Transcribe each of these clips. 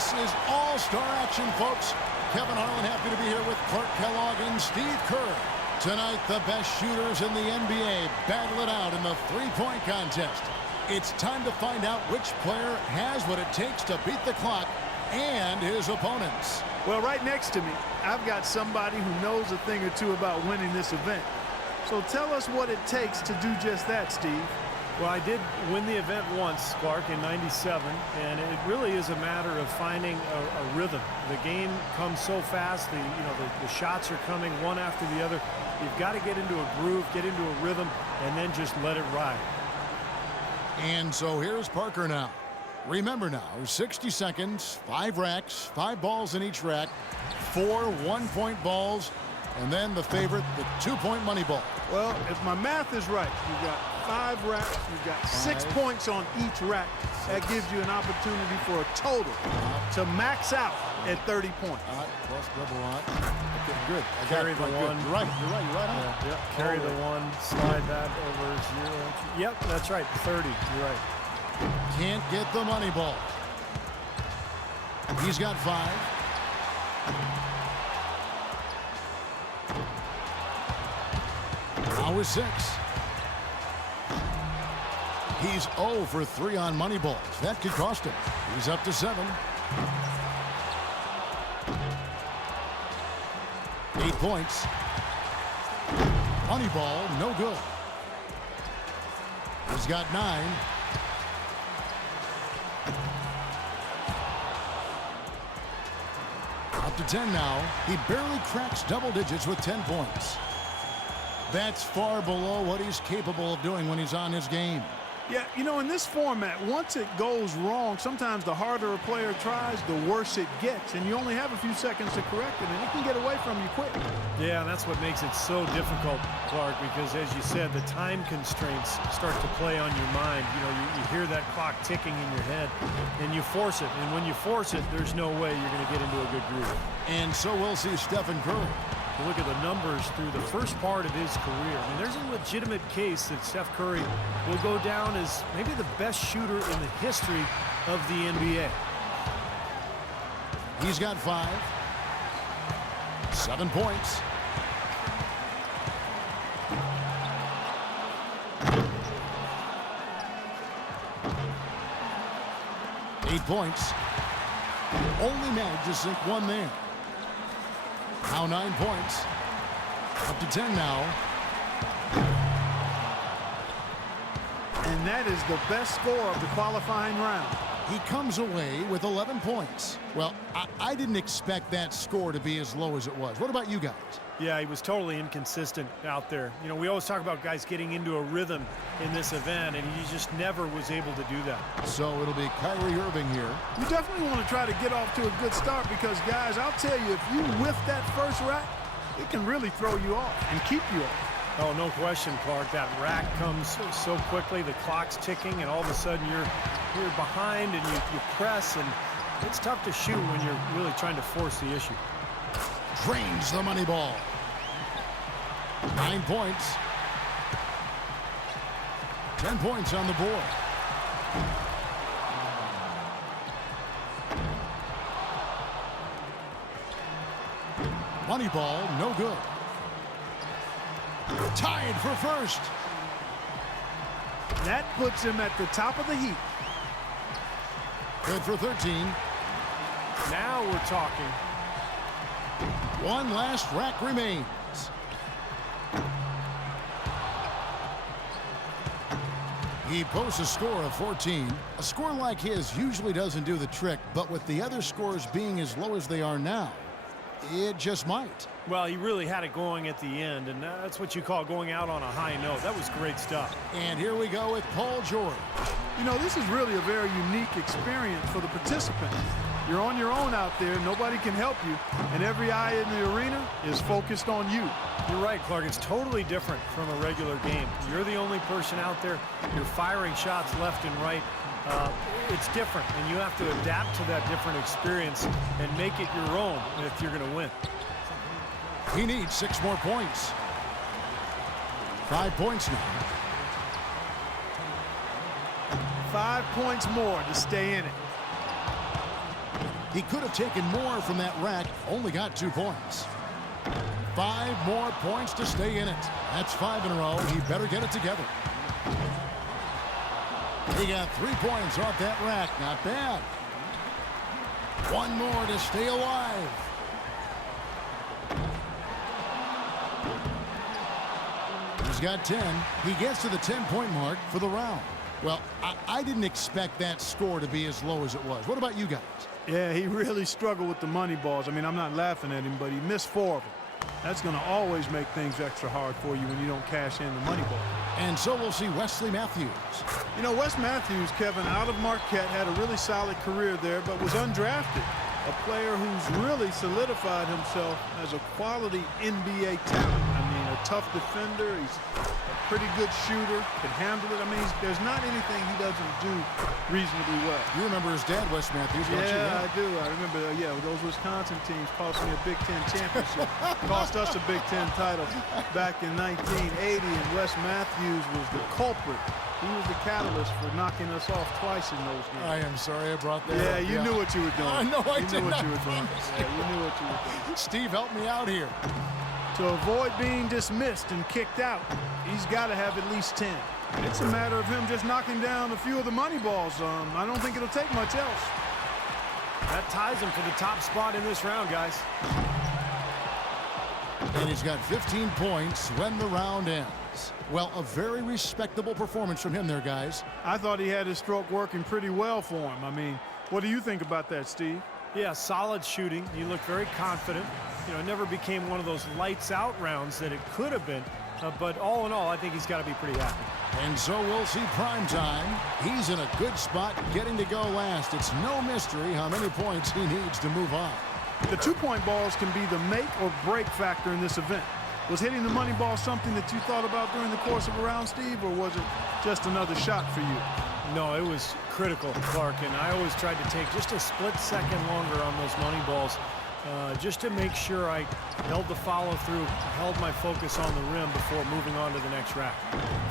This is all-star action, folks. Kevin Harlan happy to be here with Clark Kellogg and Steve Kerr. Tonight, the best shooters in the NBA battle it out in the three-point contest. It's time to find out which player has what it takes to beat the clock and his opponents. Well, right next to me, I've got somebody who knows a thing or two about winning this event. So tell us what it takes to do just that, Steve. Well, I did win the event once, Clark, in '97, and it really is a matter of finding a rhythm. The game comes so fast, the shots are coming one after the other. You've got to get into a groove, get into a rhythm, and then just let it ride. And so here's Parker now. Remember now, 60 seconds, 5 racks, 5 balls in each rack, 4 one-point balls, and then the favorite, the 2-point money ball. Well, if my math is right, you've got 5 racks, you've got 6 points on each rack. That gives you an opportunity for a total to max out at 30 points. Plus double lot. Okay, good. Carry the one. You're right. Yeah. Carry the one, slide that over 0. Yep, that's right, 30. You're right. Can't get the money ball. He's got 5. Now with 6. He's 0 for 3 on money balls. That could cost him. He's up to 7. 8 points. Money ball, no good. He's got 9. Up to 10 now. He barely cracks double digits with 10 points. That's far below what he's capable of doing when he's on his game. Yeah, in this format, once it goes wrong, sometimes the harder a player tries, the worse it gets. And you only have a few seconds to correct it, and it can get away from you quick. Yeah, and that's what makes it so difficult, Clark, because as you said, the time constraints start to play on your mind. You hear that clock ticking in your head, and you force it. And when you force it, there's no way you're going to get into a good groove. And so we'll see Stephen Curry. Look at the numbers through the first part of his career. I mean, there's a legitimate case that Steph Curry will go down as maybe the best shooter in the history of the NBA. He's got 5. 7 points. Eight points. Only managed to sink 1 there. Now 9 points. Up to 10 now. And that is the best score of the qualifying round. He comes away with 11 points. Well, I didn't expect that score to be as low as it was. What about you guys? Yeah, he was totally inconsistent out there. We always talk about guys getting into a rhythm in this event, and he just never was able to do that. So it'll be Kyrie Irving here. You definitely want to try to get off to a good start because, guys, I'll tell you, if you whiff that first rack, it can really throw you off and keep you off. Oh, no question, Clark. That rack comes so quickly, the clock's ticking, and all of a sudden you're behind and you press, and it's tough to shoot when you're really trying to force the issue. Drains the money ball. 9 points. 10 points on the board. Money ball, no good. Tied for first. That puts him at the top of the heap. Good for 13. Now we're talking. 1 last rack remains. He posts a score of 14. A score like his usually doesn't do the trick, but with the other scores being as low as they are now, it just might. Well, he really had it going at the end, and that's what you call going out on a high note. That was great stuff. And here we go with Paul George. This is really a very unique experience for the participants. You're on your own out there. Nobody can help you, and every eye in the arena is focused on you. You're right, Clark. It's totally different from a regular game. You're the only person out there. You're firing shots left and right. It's different, and you have to adapt to that different experience and make it your own if you're going to win. He needs 6 more points. 5 points now. 5 points more to stay in it. He could have taken more from that rack, only got 2 points. 5 more points to stay in it. That's 5 in a row. He better get it together. He got 3 points off that rack. Not bad. 1 more to stay alive. He's got 10. He gets to the 10-point mark for the round. Well, I didn't expect that score to be as low as it was. What about you guys? Yeah, he really struggled with the money balls. I mean, I'm not laughing at him, but he missed 4 of them. That's going to always make things extra hard for you when you don't cash in the money ball. And so we'll see Wesley Matthews. You know, Wes Matthews, Kevin, out of Marquette, had a really solid career there, but was undrafted. A player who's really solidified himself as a quality NBA talent. I mean, a tough defender. He's a pretty good shooter, can handle it. I mean, there's not anything he doesn't do reasonably well. You remember his dad, Wes Matthews, don't you? Yeah, I do. I remember, those Wisconsin teams cost me a Big Ten championship. Cost us a Big Ten title back in 1980, and Wes Matthews was the culprit. He was the catalyst for knocking us off twice in those games. I am sorry I brought that Yeah, up. you knew what you were doing. No, I you did knew what not. you were doing. Yeah, you knew what you were doing. Steve, help me out here. To avoid being dismissed and kicked out, he's got to have at least 10. It's a matter of him just knocking down a few of the money balls. I don't think it'll take much else. That ties him for the top spot in this round, guys. And he's got 15 points when the round ends. Well, a very respectable performance from him there, guys. I thought he had his stroke working pretty well for him. I mean, what do you think about that, Steve? Yeah, solid shooting. He looked very confident. You know, it never became one of those lights-out rounds that it could have been. But all in all, I think he's got to be pretty happy. And so we'll see prime time. He's in a good spot getting to go last. It's no mystery how many points he needs to move on. The two-point balls can be the make or break factor in this event. Was hitting the money ball something that you thought about during the course of a round, Steve, or was it just another shot for you? No, it was critical, Clark, and I always tried to take just a split second longer on those money balls just to make sure I held the follow-through, held my focus on the rim before moving on to the next rack.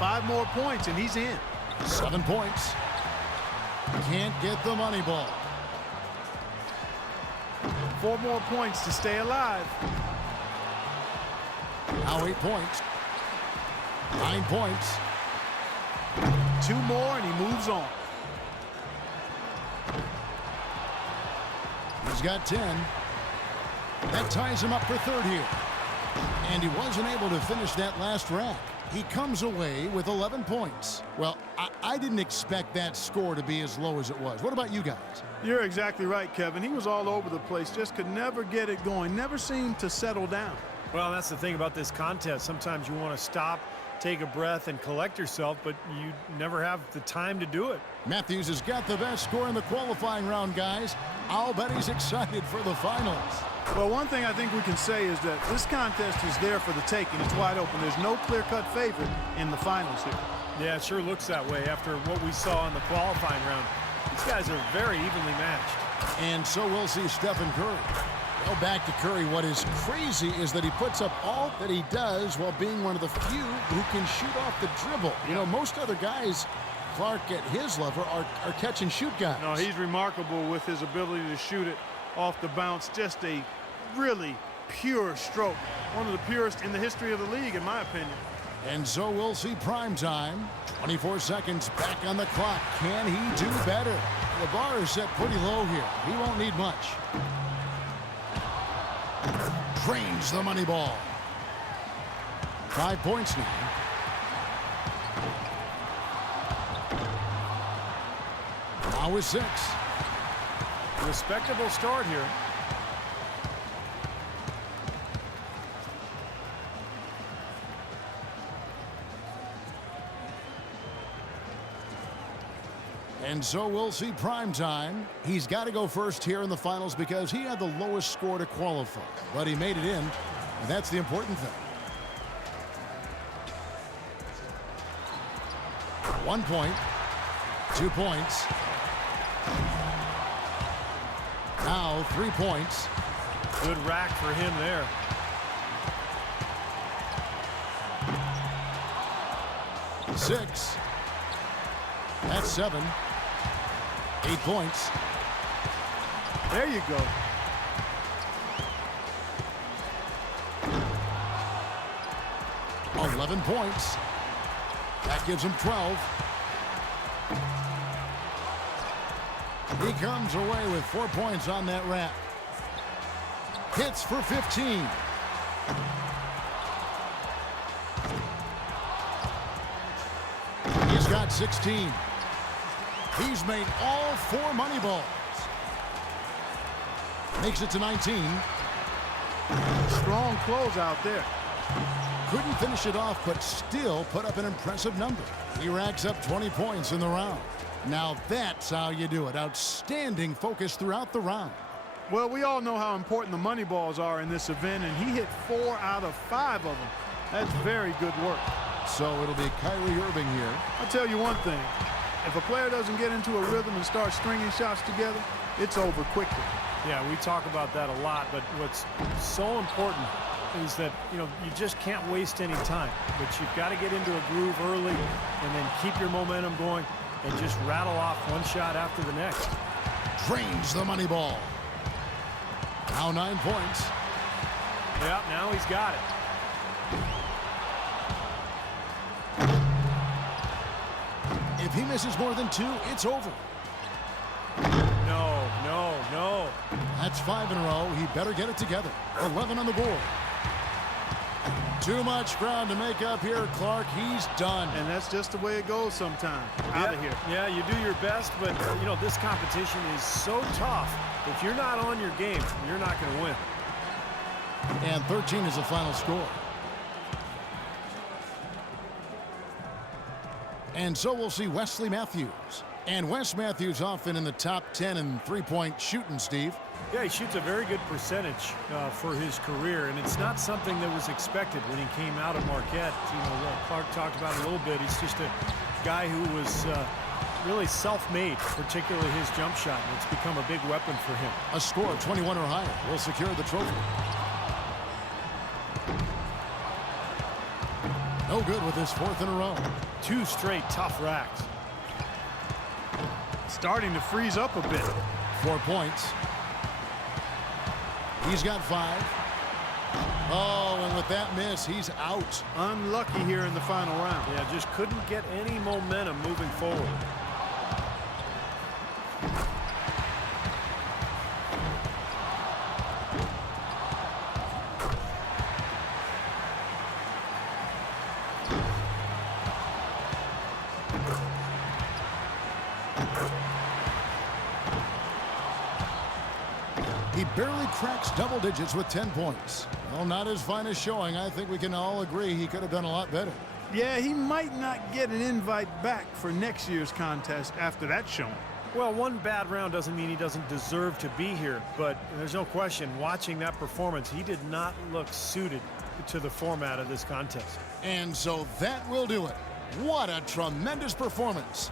5 more points, and he's in. 7 points. Can't get the money ball. 4 more points to stay alive. Now 8 points. 9 points. 2 more, and he moves on. He's got 10. That ties him up for third here. And he wasn't able to finish that last rack. He comes away with 11 points. Well, I didn't expect that score to be as low as it was. What about you guys? You're exactly right, Kevin. He was all over the place, just could never get it going, never seemed to settle down. Well, that's the thing about this contest. Sometimes you want to stop, take a breath, and collect yourself, but you never have the time to do it. Matthews has got the best score in the qualifying round, guys. I'll bet he's excited for the finals. Well, one thing I think we can say is that this contest is there for the taking. It's wide open. There's no clear-cut favorite in the finals here. Yeah, it sure looks that way after what we saw in the qualifying round. These guys are very evenly matched. And so we'll see Stephen Curry. Well, back to Curry. What is crazy is that he puts up all that he does while being one of the few who can shoot off the dribble. You know, most other guys, Clark, at his level are catch-and-shoot guys. No, he's remarkable with his ability to shoot it off the bounce. Just a really pure stroke. One of the purest in the history of the league, in my opinion. And so we'll see prime time. 24 seconds back on the clock. Can he do better? The bar is set pretty low here. He won't need much. Drains the money ball. 5 points now. Now with 6. Respectable start here. And so we'll see prime time. He's got to go first here in the finals because he had the lowest score to qualify. But he made it in, and that's the important thing. 1 point. 2 points. Now 3 points. Good rack for him there. Six. That's 7. 8 points. There you go. $11 points. That gives him 12. He comes away with 4 points on that wrap. Hits for 15. He's got 16. He's made all 4 money balls. Makes it to 19. Strong close out there. Couldn't finish it off, but still put up an impressive number. He racks up 20 points in the round. Now that's how you do it. Outstanding focus throughout the round. Well, we all know how important the money balls are in this event, and he hit 4 out of 5 of them. That's very good work. So it'll be Kyrie Irving here. I'll tell you one thing. If a player doesn't get into a rhythm and start stringing shots together, it's over quickly. Yeah, we talk about that a lot, but what's so important is that, you just can't waste any time. But you've got to get into a groove early and then keep your momentum going and just rattle off one shot after the next. Drains the money ball. Now 9 points. Yeah, now he's got it. If he misses more than 2, it's over. No. That's 5 in a row. He better get it together. 11 on the board. Too much ground to make up here, Clark. He's done. And that's just the way it goes sometimes. Out of here. Yeah, you do your best, but, this competition is so tough. If you're not on your game, you're not going to win. And 13 is the final score. And so we'll see Wesley Matthews. And Wes Matthews often in the top 10 in three-point shooting, Steve. Yeah, he shoots a very good percentage for his career, and it's not something that was expected when he came out of Marquette. Clark talked about it a little bit. He's just a guy who was really self-made, particularly his jump shot, and it's become a big weapon for him. A score of 21 or higher will secure the trophy. No good with his 4th in a row. 2 straight tough racks. Starting to freeze up a bit. 4 points. He's got 5. Oh, and with that miss, he's out. Unlucky here in the final round. Yeah, just couldn't get any momentum moving forward. He barely cracks double digits with 10 points. Well, not his finest showing. I think we can all agree he could have done a lot better. Yeah, he might not get an invite back for next year's contest after that showing. Well, one bad round doesn't mean he doesn't deserve to be here, but there's no question, watching that performance, he did not look suited to the format of this contest. And so that will do it. What a tremendous performance.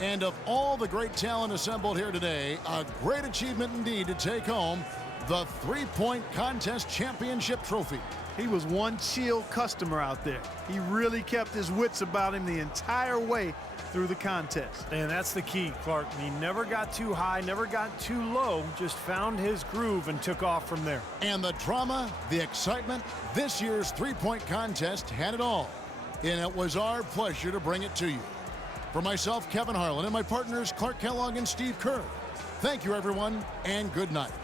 And of all the great talent assembled here today, a great achievement indeed to take home the three-point contest championship trophy. He was one chill customer out there. He really kept his wits about him the entire way through the contest. And that's the key, Clark. He never got too high, never got too low, just found his groove and took off from there. And the drama, the excitement, this year's three-point contest had it all. And it was our pleasure to bring it to you. For myself, Kevin Harlan, and my partners, Clark Kellogg and Steve Kerr, thank you, everyone, and good night.